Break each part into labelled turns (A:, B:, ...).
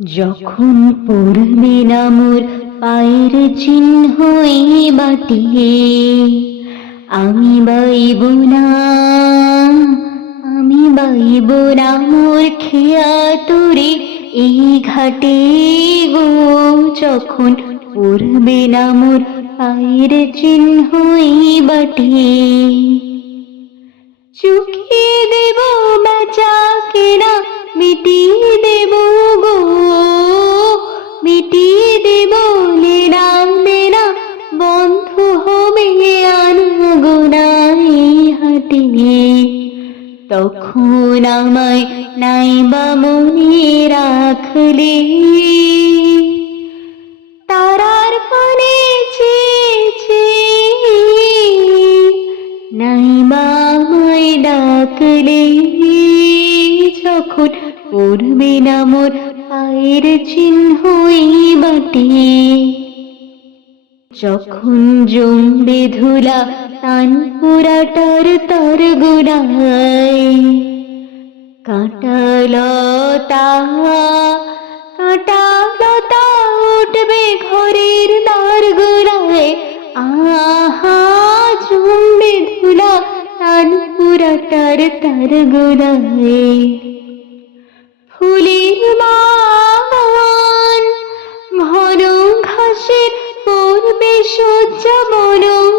A: যখন পড়বে না মোর পায়ের চিহ্ন এই আমি বাইব না, আমি বাইব না মোর খেয়া তোরে এই ঘাটে গো। যখন পড়বে না মোর পায়ের চিহ্ন বাটিয়ে, চুকিয়ে দেব বেচা কেনা, মিটিয়ে দেব তখন আমায় নাইবা মনে রাখলে। তারার চেয়েছে, নাইবা আমায় ডাকলে। যখন পড়বে না মোর পায়ের চিহ্ন এই বাটে। যখন জমবে ধুলা তান পুরাটার তর গুড়ায় কাঁটালতা কাঁটালতা উঠবে ঘরের দ্বার গুড়ায় আহা জমবে ধুলা তান পুরাটার তার গুড়ায় ফুলের বাগান ঘন ঘাসের পূর্বে সজ্জা মনম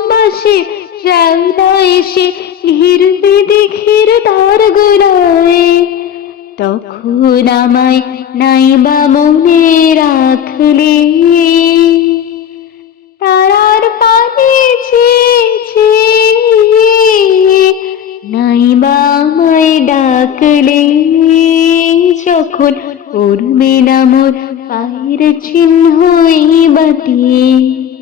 A: শ্যাওলা এসে ঘিরবে দিঘির দ্বার গুলায় তখন আমায় নাইবা মনে রাখলে। তারার পানে চেয়েছে নাইবা আমায় ডাকলে। যখন পড়বে না পায়ের চিহ্ন এই বাটি।